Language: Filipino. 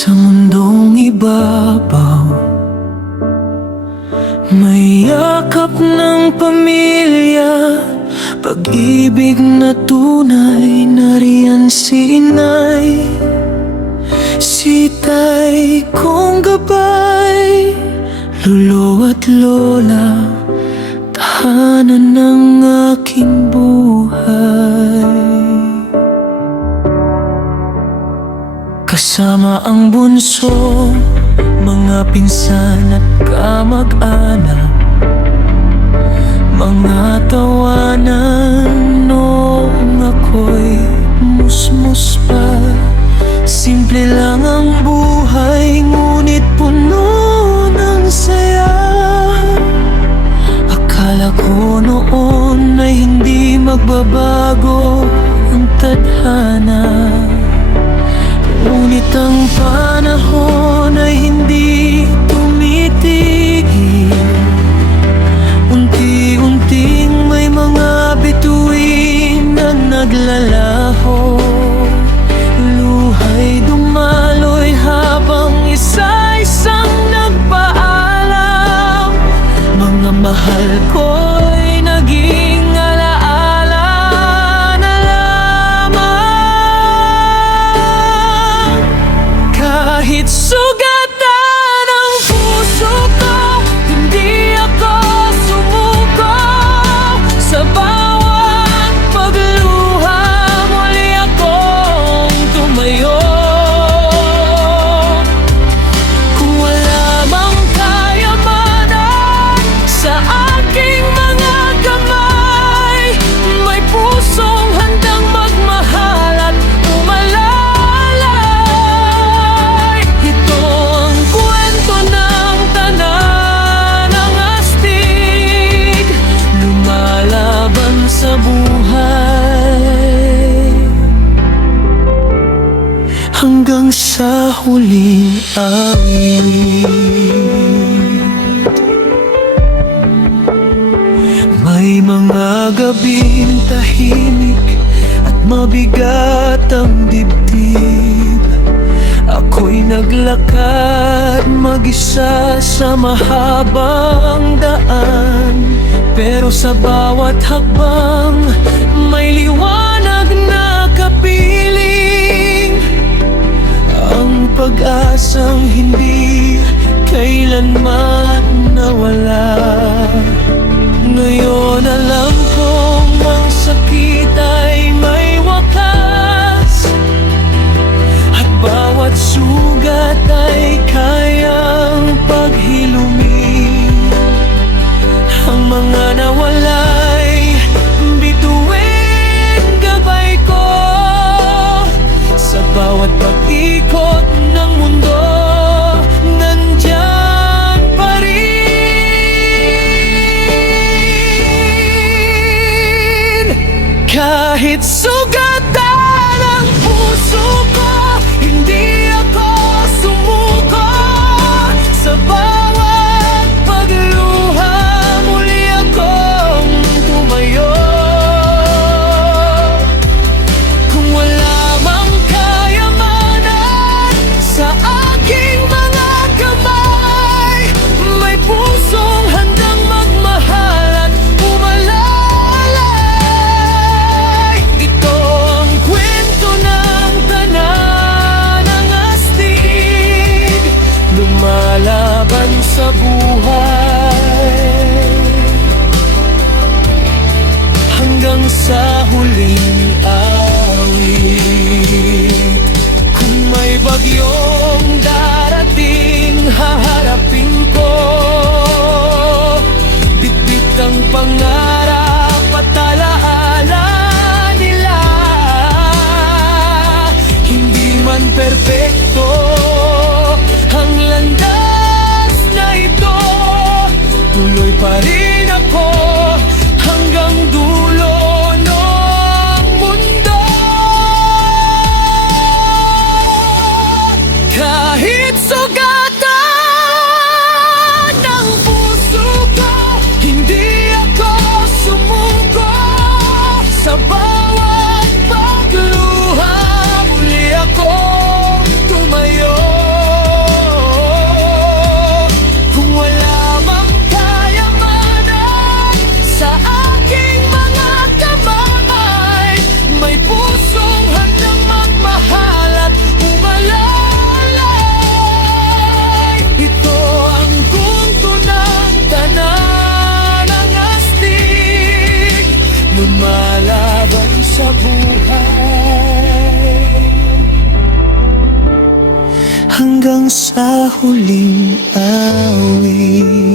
Sa mundong ibabaw, may yakap ng pamilya, pag-ibig na tunay. Nariyan si inay, si tay kong gabay, lolo at lola, tahanan ng aking buhay. Kasama ang bunso, mga pinsan at kamag-anak, mga tawanan noong ako'y musmus pa. Simple lang ang buhay, ngunit puno ng saya. Akala ko noon ay hindi magbabago ang tadhana, ngunit ang panahon ay hindi tumitigil. Unti-unting may mga bituin na naglalaho, luhay dumaloy habang isa-isang nagpaalam. Mga mahal ko'y naging alaala na lamang. Kahit sugatan ang puso ko, hindi ako sumuko. Sa bawat pagluha, muli akong tumayo. Kung wala mang kayamanan sa aking mga kamay, may pusong handang magmahal at umalalay. Ito ang kwento ng tanan ng astig, lumalaban sa buhay, hanggang sa huling awit. May mga gabing tahimik at mabigat ang dibdib. Ako'y naglakad mag-isa sa mahabang daan, pero sa bawat hakbang may liwanag na kapiling. Ang pag-asang hindi kailanman nawala. Ngayon alam kong ang sakit ay may wakas, at bawat sugat ay kayang paghilumi. Ang mga nawalay, bituin gabay ko sa bawat pag-ikot ng mundo. Nandyan pa rin. Kahit sugatan ang puso ko, hindi ako sumuko. Sa bawat pagluha, muli akong tumayo. Kung wala mang kayamanan sa aking mga kamay, may pusong handang magmahal at umalalay. Ito ang kwento ng tanan ng astig, lumalaban sa buhay, hanggang sa huling awit. Kung may bagyong darating, haharapin ko. Bitbit ang pangarap at alaala nila. Hindi man perpekto ang landas na ito, tuloy pa rin ako hanggang dulo ng mundo. Kahit sugatan ng puso ko, hindi ako sumuko. Sa bawat pagluha, muli akong tumayo. hanggang sa huling awit.